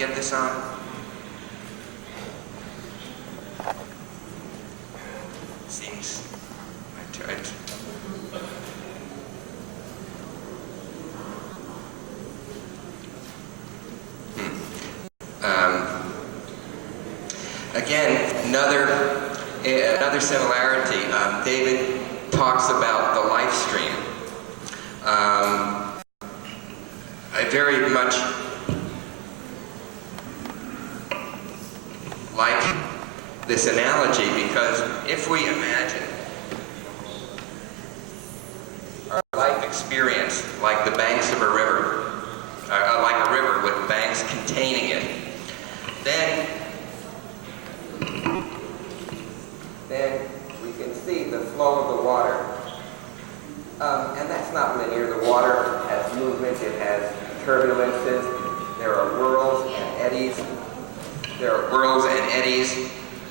get this on? Seems I tried. Again, another similarity. David talks about the life stream. I very much like this analogy because if we imagine our life experience like the banks of a river, like a river with banks containing it, then we can see the flow of the water. And that's not linear. The water has movement, it has turbulences, there are whirls and eddies.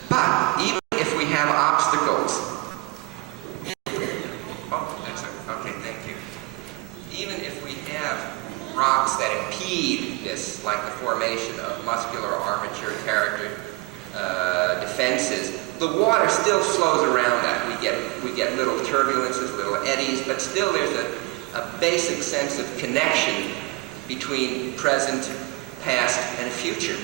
But even if we have obstacles, okay, thank you. Even if we have rocks that impede this, like the formation of muscular armature character defenses, the water still flows around that. We get little turbulences, little eddies, but still there's a basic sense of connection between present, past, and future.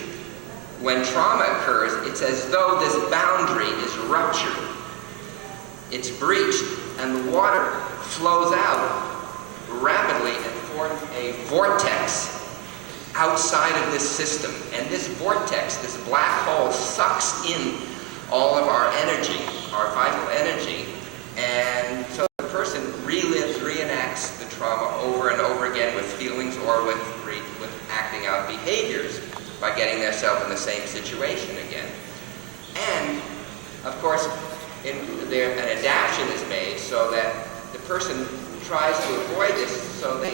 When trauma occurs, it's as though this boundary is ruptured. It's breached, and the water flows out rapidly and forms a vortex outside of this system. And this vortex, this black hole, sucks in all of our energy, our vital energy, and so the person reenacts the trauma over and over again with feelings or with acting out behaviors by getting themselves in the same situation again. And, of course, an adaptation is made so that the person tries to avoid this, so they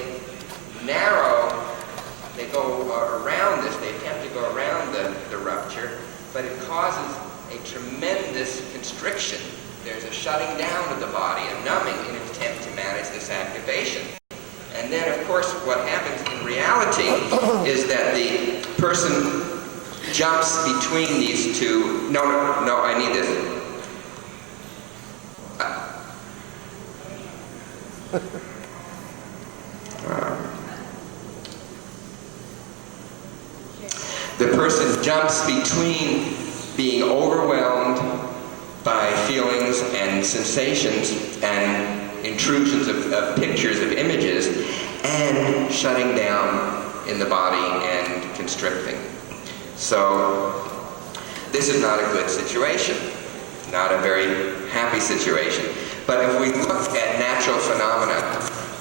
go around this, they attempt to go around the rupture, but it causes a tremendous constriction. There's a shutting down of the body, a numbing in an attempt to manage this activation. And then, of course, what happens in reality is that the person jumps between these two. No, I need this. The person jumps between being overwhelmed by feelings and sensations and intrusions of pictures, of images, and shutting down in the body and constricting. So this is not a good situation, not a very happy situation. But if we look at natural phenomena,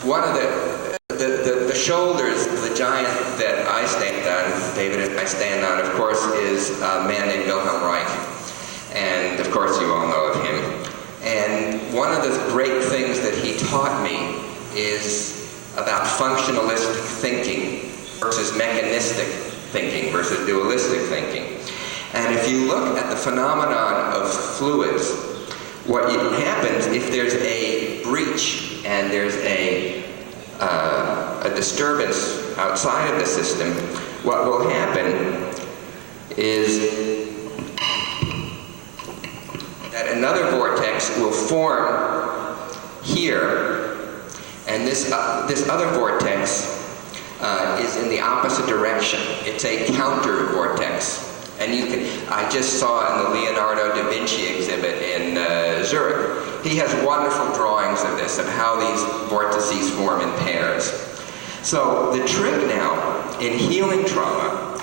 one of the shoulders of the giant that I stand on, David and I stand on, of course, is a man named Wilhelm Reich. And of course you all know of him. And one of the great things that he taught me is about functionalistic thinking versus mechanistic thinking versus dualistic thinking. And if you look at the phenomenon of fluids, what happens if there's a breach and there's a disturbance outside of the system, what will happen is that another vortex will form here, and this other vortex is in the opposite direction. It's a counter vortex. And I just saw in the Leonardo da Vinci exhibit in Zurich, he has wonderful drawings of this, of how these vortices form in pairs. So the trick now in healing trauma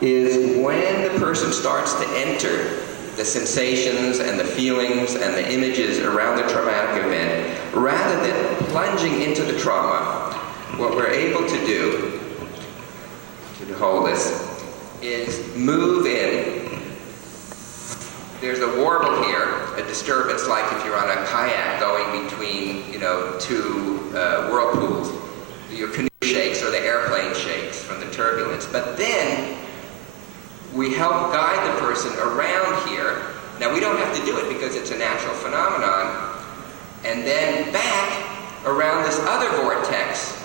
is when the person starts to enter the sensations and the feelings and the images around the traumatic event, rather than plunging into the trauma, what we're able to do to hold this is move in. There's a warble here, a disturbance, like if you're on a kayak going between, two whirlpools. Your canoe shakes or the airplane shakes from the turbulence. But then we help guide the person around here. Now we don't have to do it because it's a natural phenomenon. And then back around this other vortex,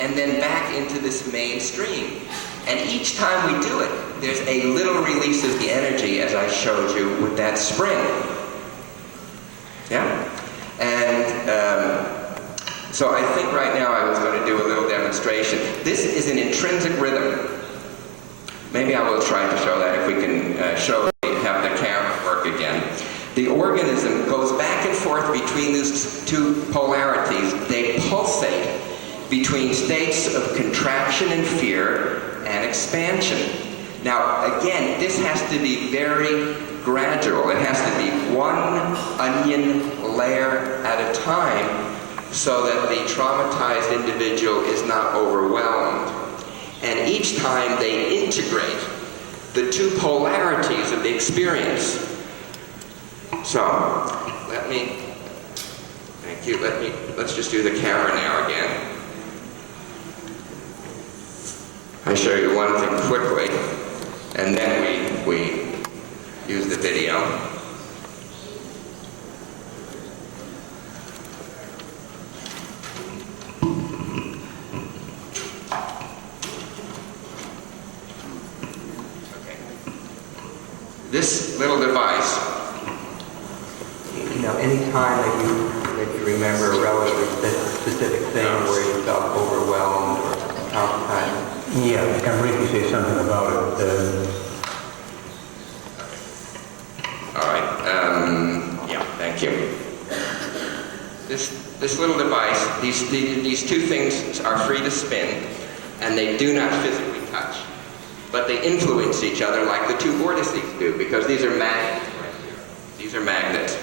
and then back into this main stream. And each time we do it, there's a little release of the energy, as I showed you, with that spring. Yeah? And so I think right now I was going to do a little demonstration. This is an intrinsic rhythm. Maybe I will try to show that if we can have the camera work again. The organism goes back and forth between these two polarities. They pulsate between states of contraction and fear and expansion. Now, again, this has to be very gradual. It has to be one onion layer at a time so that the traumatized individual is not overwhelmed. And each time they integrate the two polarities of the experience. So, thank you, let's just do the camera now again. I show you one thing quickly, and then we use the video. Okay. This little device, any time that you remember a relatively specific thing where you felt overwhelmed or traumatized. Yeah, I can briefly say something about it. All right. Yeah, thank you. This little device, these two things are free to spin, and they do not physically touch, but they influence each other like the two vortices do, because these are magnets right here. These are magnets.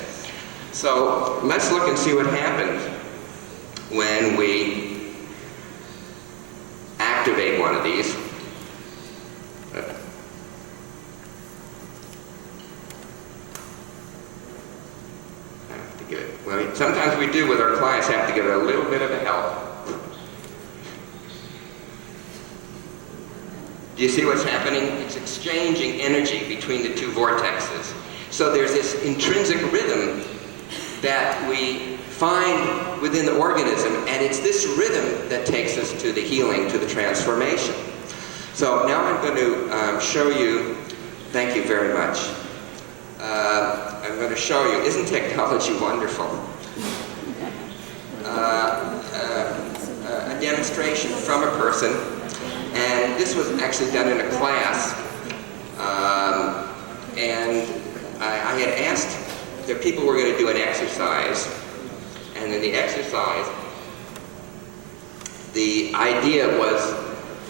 So let's look and see what happens when we activate one of these. Well, sometimes we do with our clients have to give it a little bit of a help. Do you see what's happening? It's exchanging energy between the two vortexes. So there's this intrinsic rhythm that we find within the organism, and it's this rhythm that takes us to the healing, to the transformation. So now I'm going to show you, thank you very much. I'm going to show you, isn't technology wonderful? A demonstration from a person, and this was actually done in a class, and I had asked the people were going to do an exercise, and in the exercise, the idea was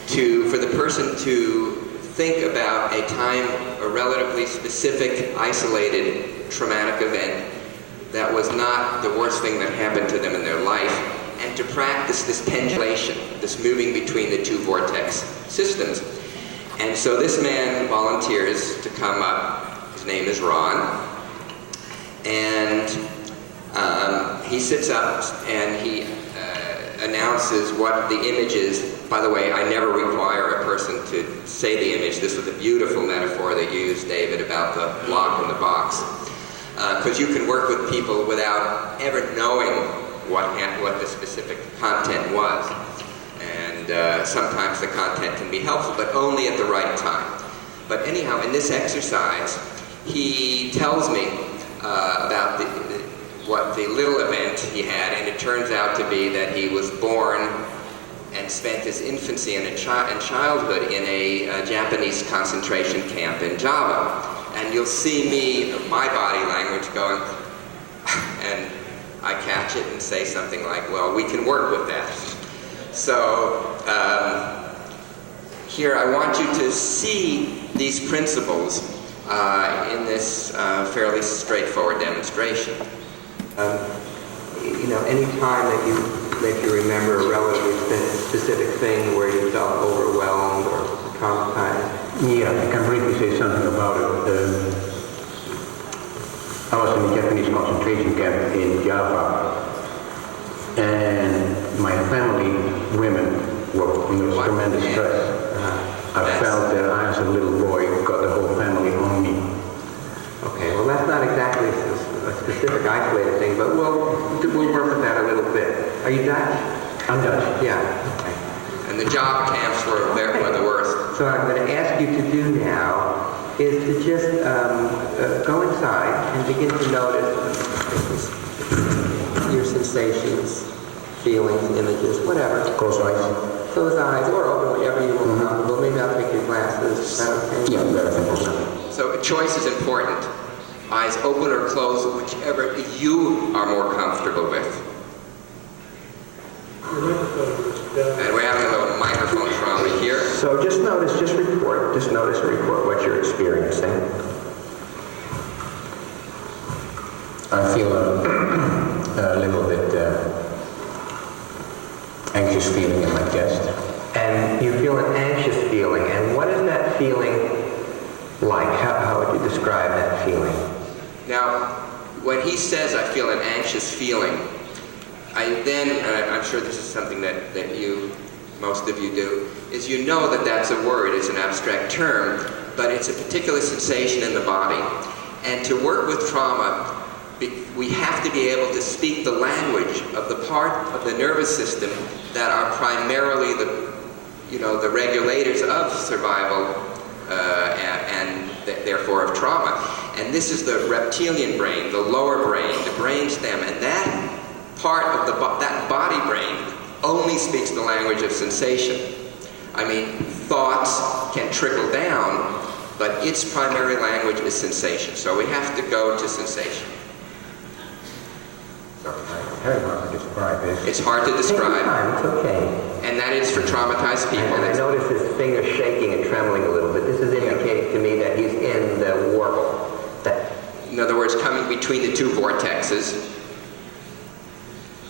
for the person to think about a time, a relatively specific, isolated, traumatic event that was not the worst thing that happened to them in their life, and to practice this pendulation, this moving between the two vortex systems. And so this man volunteers to come up. His name is Ron. And he sits up and he announces what the image is. By the way, I never require a person to say the image. This was a beautiful metaphor that you used, David, about the block in the box. Because you can work with people without ever knowing what the specific content was. And sometimes the content can be helpful, but only at the right time. But anyhow, in this exercise, he tells me about what the little event he had, and it turns out to be that he was born and spent his infancy and childhood in a Japanese concentration camp in Java. And you'll see me, my body language going, and I catch it and say something like, well, we can work with that. So here I want you to see these principles in this fairly straightforward demonstration. Any time that you remember a relatively specific thing where you felt overwhelmed or traumatized. Yeah, I can briefly say something about it. I was in a Japanese concentration camp in Java, and my family, women, were under tremendous stress. I felt that I, as a little boy, got the whole family on me. Okay, well that's not exactly a specific isolated thing, but we'll work with that a little bit. Are you Dutch? I'm Dutch. Yeah. Okay. And And the job camps were the worst. So what I'm going to ask you to do now is to just go inside and begin to notice your sensations, feelings, images, whatever. Close eyes. Close eyes or open whenever you want comfortable. Maybe I'll take your glasses. Is that okay? Yeah, that's important. So a choice is important. Eyes open or closed, whichever you are more comfortable with. And we're having a little microphone trauma here. So just notice and report what you're experiencing. I feel a little bit anxious feeling in my chest. And you feel an anxious feeling. And what is that feeling like? How would you describe that feeling? Now, when he says I feel an anxious feeling, I'm sure this is something that most of you do, is you know that that's a word, it's an abstract term, but it's a particular sensation in the body. And to work with trauma, we have to be able to speak the language of the part of the nervous system that are primarily the regulators of survival and therefore of trauma. And this is the reptilian brain, the lower brain, the brain stem, and that part of that body brain only speaks the language of sensation. I mean, thoughts can trickle down, but its primary language is sensation. So we have to go to sensation. Very hard to describe this. It's hard to Take your describe, time, it's okay. and that is for traumatized people. And I notice his fingers shaking and trembling a little bit. This is indicating to me that he's in the warble. In other words, coming between the two vortexes.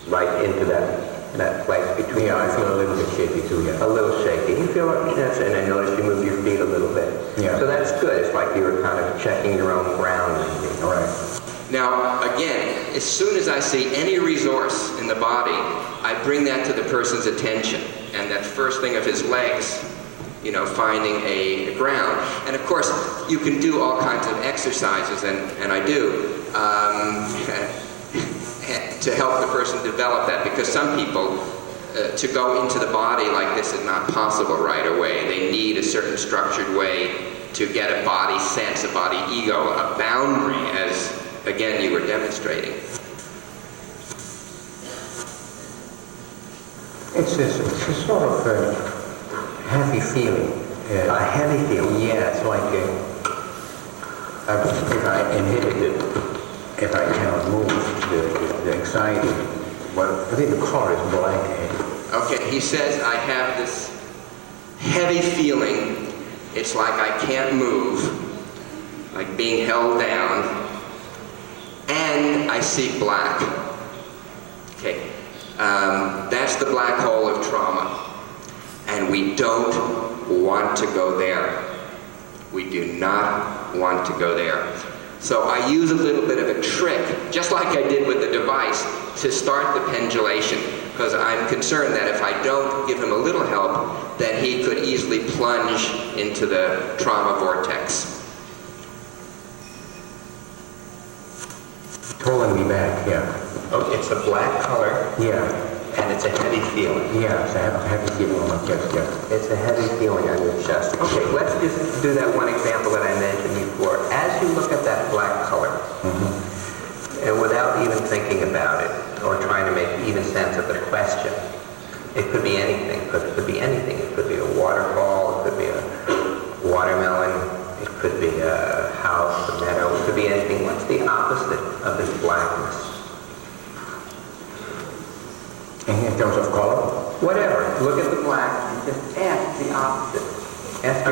Right into that place between. Yeah, I feel a little bit shaky too, yeah. A little shaky. You feel like yes, and I notice you move your feet a little bit. Yeah. So that's good. It's like you were kind of checking your own ground. All right. Now, again, as soon as I see any resource in the body, I bring that to the person's attention. And that first thing of his legs, finding a ground. And of course, you can do all kinds of exercises, and I do, to help the person develop that. Because some people, to go into the body like this is not possible right away. They need a certain structured way to get a body sense, a body ego, a boundary, as again you were demonstrating. It's a sort of heavy feeling. A heavy feeling. Yeah, it's like if I inhibit it, if I cannot move, the anxiety. I think the color is black. Okay, he says I have this heavy feeling. It's like I can't move, like being held down, and I see black. Okay, that's the black hole of trauma, and we don't want to go there. We do not want to go there. So I use a little bit of a trick, just like I did with the device, to start the pendulation, because I'm concerned that if I don't give him a little help, that he could easily plunge into the trauma vortex. Pulling me back, yeah. Oh, it's a black color. Yeah. And it's a heavy feeling. Yeah, it's a heavy feeling on my chest, yeah. It's a heavy feeling on your chest. Okay, let's just do that one example that I mentioned before. As you look at that black color, and without even thinking about it, or trying to make even sense of the question, it could be anything. It could be anything. It could be a waterfall, it could be a watermelon, it could be a house, a meadow, it could be anything. What's the opposite of this blackness? In terms of color? Whatever. Look at the black and just ask the opposite. Ask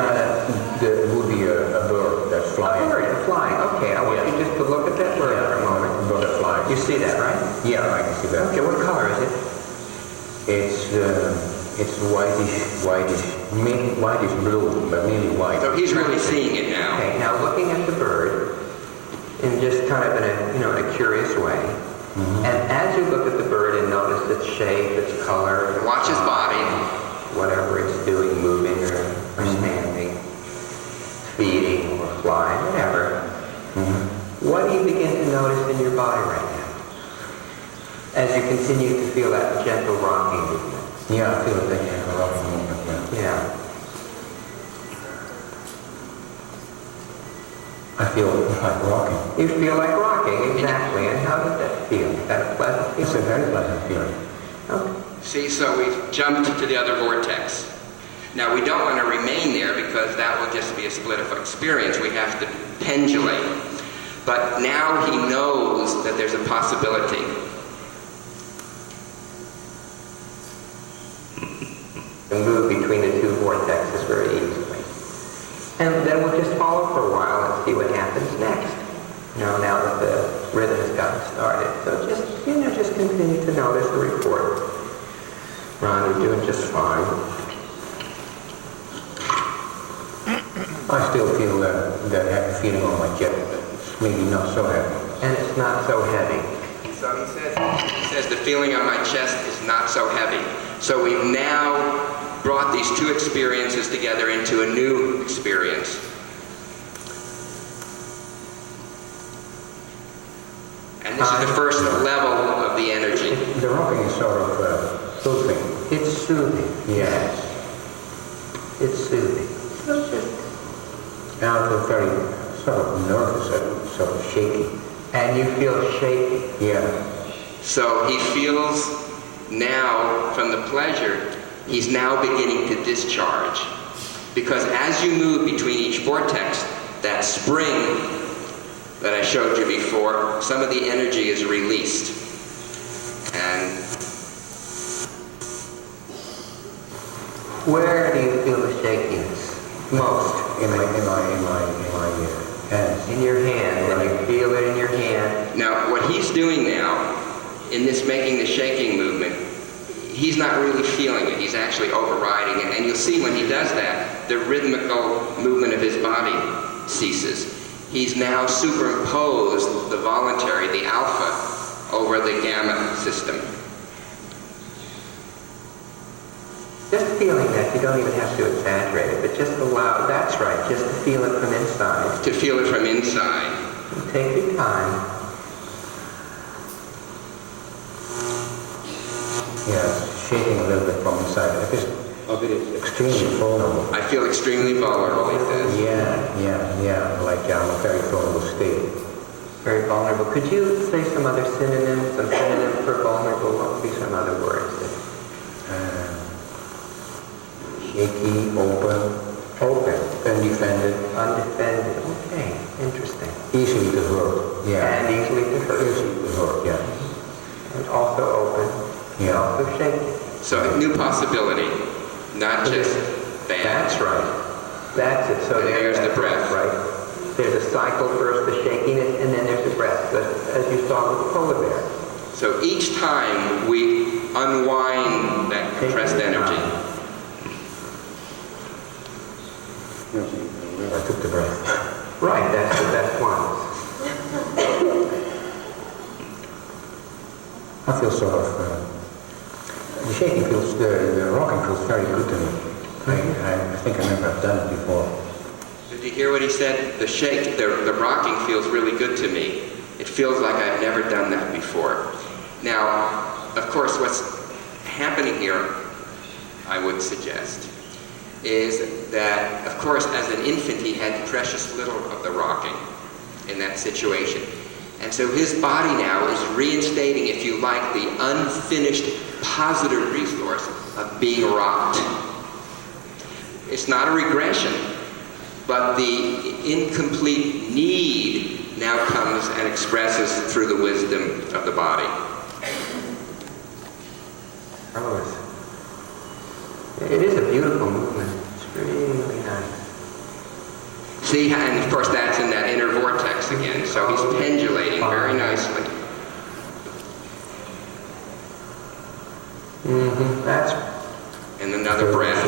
There would be a bird that's flying. a bird flying. Okay, I want you just to look at that bird for a moment. A bird that flies. You see that, right? Yeah, I can see that. Okay, what color is it? It's whitish blue, but mainly white. So he's really seeing it now. Okay, now looking at the bird in just kind of in a curious way. And as you look at the bird and notice its shape, its color, Watch his body. whatever it's doing, moving or standing, feeding or flying, whatever, what do you begin to notice in your body right now? As you continue to feel that gentle rocking movement. Yeah, I feel that they have a rocking movement, yeah. Yeah. I feel like rocking. You feel like rocking, exactly. And how does that feel? Is that a pleasant feeling? It's a very pleasant feeling. Okay. See, so we've jumped to the other vortex. Now, we don't want to remain there because that will just be a split of experience. We have to pendulate. But now he knows that there's a possibility. And move between the two vortexes very easily. And then we'll just follow for a while and see what happens next. Now that the rhythm has gotten started. So just continue to notice the report. Ron, you're doing just fine. I still feel that heavy feeling on my chest, but it's maybe not so heavy. And it's not so heavy. So he says the feeling on my chest is not so heavy. So we've now brought these two experiences together into a new experience. And this is the first level of the energy. The rocking is sort of soothing. It's soothing. Yes. It's soothing. And I feel very sort of nervous and sort of shaky. And you feel shaky. Yeah. So he feels now, from the pleasure, he's now beginning to discharge. Because as you move between each vortex, that spring that I showed you before, some of the energy is released. And where do you feel the shakiness most? In my hands. In your hand, and you feel it in your hand. now, what he's doing now, in this making the shaking movement, he's not really feeling it. He's actually overriding it. And you'll see when he does that, the rhythmical movement of his body ceases. He's now superimposed the voluntary, the alpha, over the gamma system. Just feeling that, you don't even have to exaggerate it, but just allow, that's right, just to feel it from inside. To feel it from inside. And take your time. Yeah, shaking a little bit from inside. I feel extremely vulnerable. I feel extremely vulnerable, he says. Yeah. Like I'm a very vulnerable state. Very vulnerable. Could you say some other synonyms, some synonyms for vulnerable? What would be some other words? Shaky, open, undefended. Undefended. Okay, interesting. Easily to hurt. Yeah. And easily to hurt. Easily to hurt, yeah. And also open. Yeah. And also shaky. So a new possibility, not just bad. That's right. That's it. So And there's the breath. Right. There's a cycle first, the shakiness, and then there's the breath, as you saw with the polar bear. So each time we unwind that compressed energy. I took the breath. Right, that's the best one. I feel sort of, the shaking feels, the rocking feels very good to me. I think I remember I've done it before. Did you hear what he said? The shake, the rocking feels really good to me. It feels like I've never done that before. Now, of course, what's happening here, I would suggest, is that, of course, as an infant, he had precious little of the rocking in that situation. And so his body now is reinstating, if you like, the unfinished positive resource of being rocked. It's not a regression, but the incomplete need now comes and expresses through the wisdom of the body. Marvelous. It is a beautiful movement. It's really nice. See, and of course that's in that inner vortex again, so he's pendulating very nicely. That's And another breath.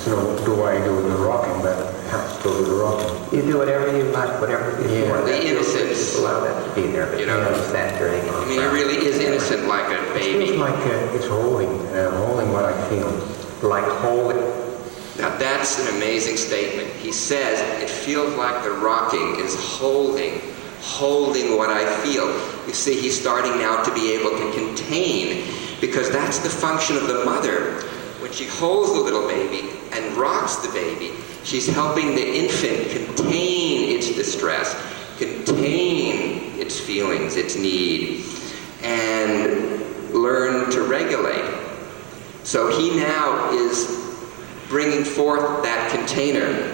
So do I do the rocking, but I have to still do the rocking. You do whatever you like, whatever you want. The innocence. Just allow that to be there, but you don't exaggerate. I mean, he really is innocent like a It baby. feels like it's holding what I feel. Like holding. Now that's an amazing statement. He says, it feels like the rocking is holding what I feel. You see, he's starting now to be able to contain because that's the function of the mother. When she holds the little baby and rocks the baby, she's helping the infant contain its distress, contain its feelings, its need, and learn to regulate. So he now is bringing forth that container.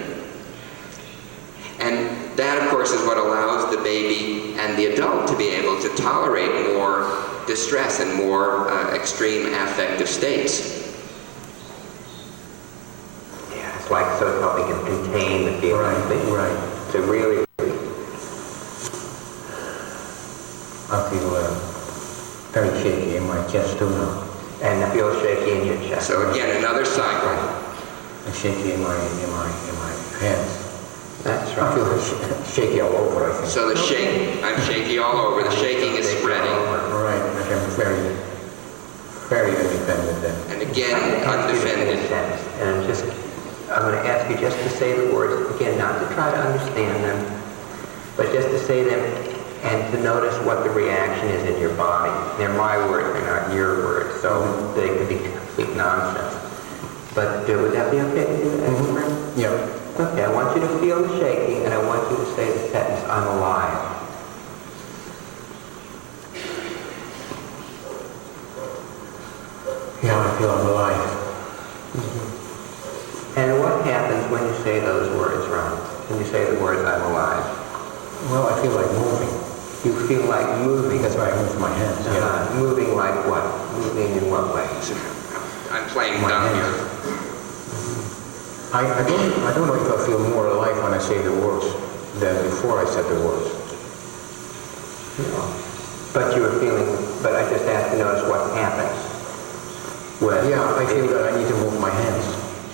And that, of course, is what allows the baby and the adult to be able to tolerate more distress and more extreme affective states. Yeah, it's like so helping him contain the feelings. Right. To really... I feel very shaky in my chest too now. And I feel shaky in your chest. So again, another cycle. I'm shaky in my hands. That's I right. feel shaky all over, I think. So the shake, I'm shaky all over. The shaking is spreading. Right, I'm very, very independent then. And again, undefended. And I'm going to ask you just to say the words, again, not to try to understand them, but just to say them and to notice what the reaction is in your body. They're my words, they're not your words, so they could be complete nonsense. But would that be okay to do that? Yeah. Okay, I want you to feel the shaking, and I want you to say the sentence, I'm alive. Yeah, I feel I'm alive. And what happens when you say those words, Ron? When you say the words, I'm alive? Well, I feel like moving. You feel like moving. That's why I move my hands. Yeah. Moving like what? Moving in what way? I'm playing My dumb hands. here. I don't know if I feel more alive when I say the words than before I said the words. No. But you were feeling, but I just asked to notice what happens. Well, Yeah, I feel that I need to move my hands.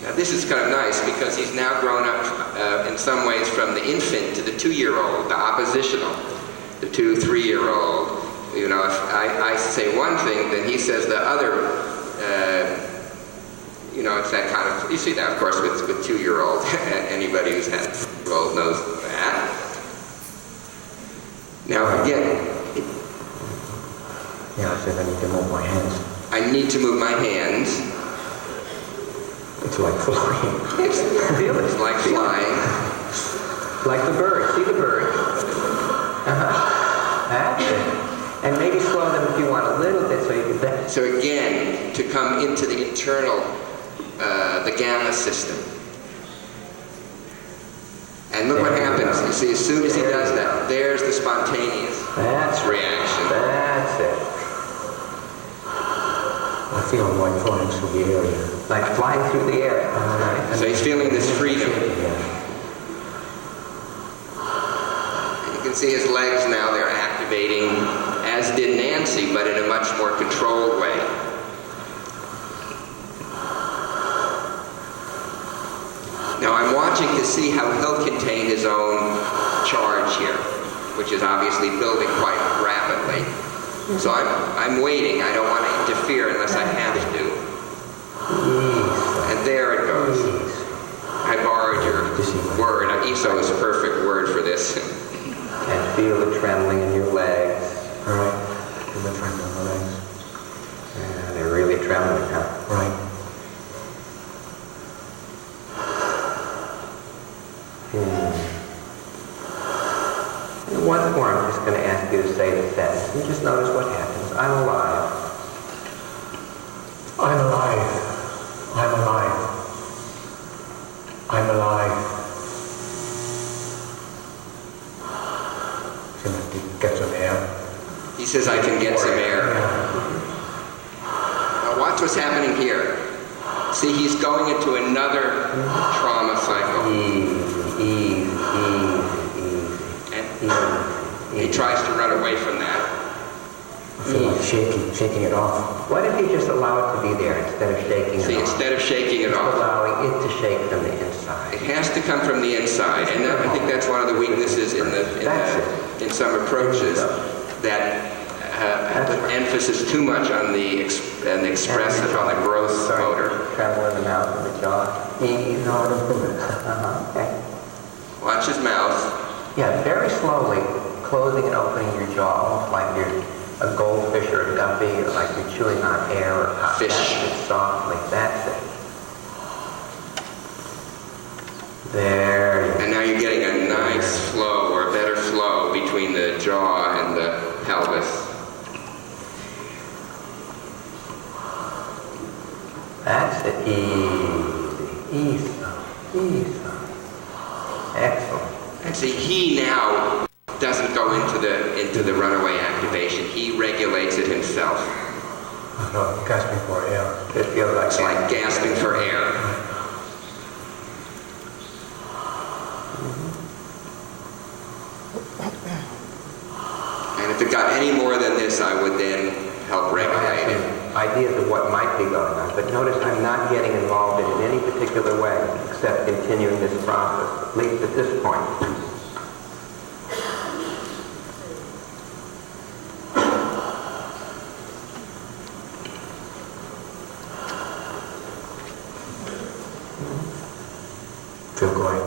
Now this is kind of nice because he's now grown up in some ways from the infant to the 2-year-old, the oppositional, the 2, 3-year-old. You know, if I say one thing, then he says the other. You know, it's that kind of, you see that, of course, with 2-year-old. Anybody who's had 2-year-old knows that. Now, again, Yeah, I said I need to move my hands. I need to move my hands. It's like flying. It's like flying. like the bird. See the bird? That's it. And maybe slow them if you want a little bit so you can... So again, to come into the internal, the gamma system. And look what happens. You see, as soon as he does that, there's the spontaneous reaction. That's it. I feel I'm like flying through the area. Like flying through the air. So he's feeling this freedom. Yeah. You can see his legs now, they're activating, as did Nancy, but in a much more controlled way. Now I'm watching to see how he'll contain his own charge here, which is obviously building quite rapidly. So I'm waiting. I don't want to interfere unless I have to. And there it goes. I borrowed your word. Iso is a perfect word for this. And feel the trembling in your legs. All right. Feel the trembling in my legs. Yeah, they're really trembling now. Right. And once more, I'm just going to ask you to say the sentence. And just notice what happens. I'm alive. I'm alive. I'm alive. I'm alive. Can I get some air? He says, I can get some air. Now watch what's happening here. See, he's going into another trauma cycle. Easy. And he tries to run away from that. I feel like shaking it off. What if you just allow it to be there instead of shaking See, it off? instead of shaking it Just off, allowing it to shake from the inside. it has to come from the inside. And I think that's one of the weaknesses in some approaches, that put emphasis too much on the expressive, on the growth motor. Tremble in the mouth and the jaw. Easy. No, I don't feel it. Okay. Watch his mouth. Yeah, very slowly closing and opening your jaw, almost like you're a goldfish or a guppy, like you're chewing on air or pop. Fish. That's it softly. That's it. There you go. And now you're getting a nice flow, or a better flow, between the jaw and the pelvis. That's it. Easy. Easy. Excellent. And see, he now doesn't go into the runaway activation. He regulates it himself. No, gasping for air. It feels like It's like gasping for air. And if it got any more than this, I would then help regulate it. ideas of what might be going on. But notice I'm not getting involved in any particular way except continuing this process, at least at this point. Feel quiet.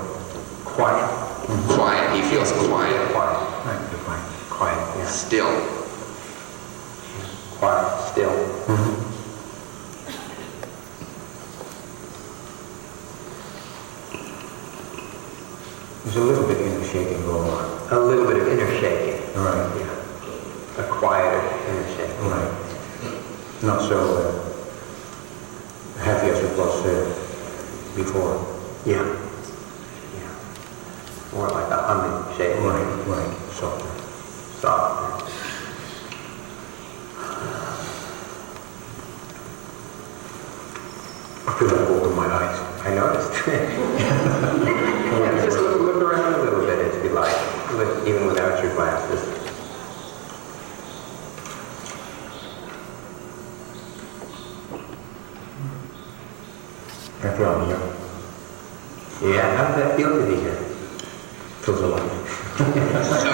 Quiet. Mm-hmm. Quiet. He feels quiet. Quiet. Right, feel quiet. Quiet, yeah. Still. Quiet, still. Mm-hmm. There's a little bit of inner shaking going on. A little bit of inner shaking. Right. Yeah. A quieter inner shaking. Right. Not so heavy as it was before. Yeah. Yeah. More like a humming shaking. Right. Softer. Softer. I feel like open my eyes. I noticed. Yeah, just look around a little bit if you like, even without your glasses. I feel I'm here. Yeah, how does that feel to be here? Feels alive. So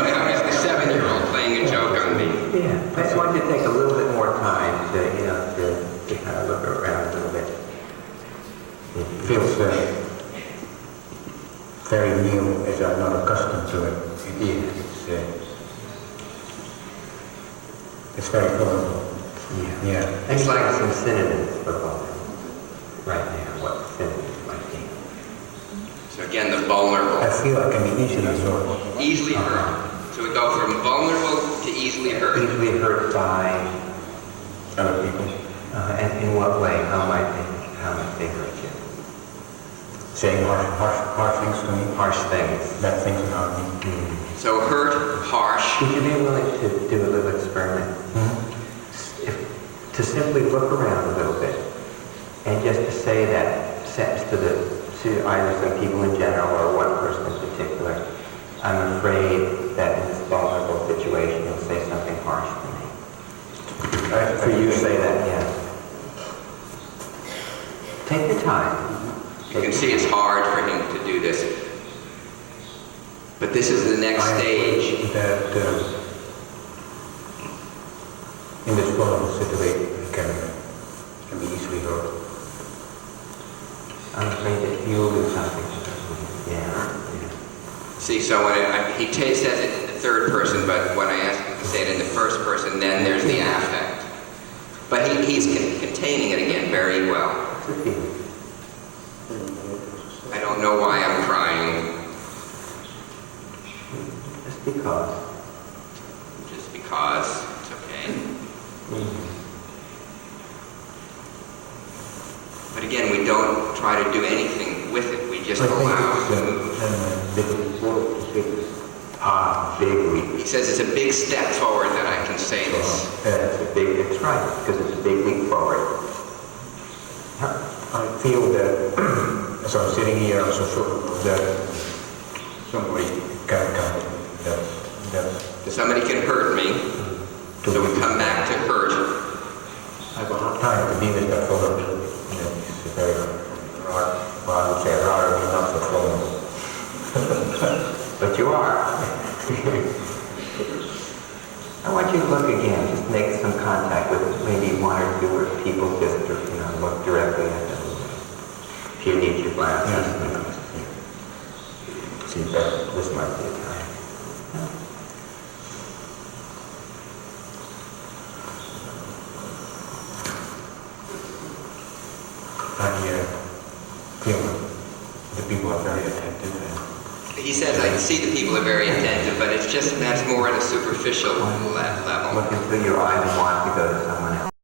now is the 7-year-old playing a joke on me. Yeah, I just want you to take a little bit more time to, to kind of look around a little bit. Feels very new as I'm not accustomed to it. It's very vulnerable. Yeah. It's like some synonyms for vulnerable right now, what synonyms might be. So again, the vulnerable. I feel I can be easily absorbed. Easily hurt. So we go from vulnerable to easily hurt. Easily hurt by, Other people. and in what way? How might they hurt you? Saying harsh things to me. Harsh things. Bad things about me. So hurt, harsh. Would you be willing to do a little experiment? To simply look around a little bit and just to say that sentence to either some people in general or one person in particular. I'm afraid that in this vulnerable situation you'll say something harsh to me. For you to say that, yeah. Take your time. You can see it's hard for him to do this. But this is the next stage. That in this vulnerable situation can be easily hurt. I'm afraid that you'll do something. Yeah. See, so when he says it in the third person, but when I ask him to say it in the first person, then there's the affect. But he's containing it again very well. It's a feeling. I don't know why I'm crying. Just because. Just because. It's okay. But again, we don't try to do anything with it. We just allow it to move. Big leap. He says it's a big step forward that I can say this. It's right, because it's a big leap forward. I feel that as I'm sitting here, I'm so sure that somebody can come. Somebody can hurt me. So we come back to hurt. I have a hard time to be with that vulnerable. It's very hard. Well, I would say rather be not so vulnerable. But you are. I want you to look again, just make some contact with maybe one or two people, just look directly at them. If you need your glasses. See that This might be a time. I feel the people are very attentive. He says, I can see the people are very attentive, but it's just, that's more at a superficial level. Look into your eyes and want to go to someone else.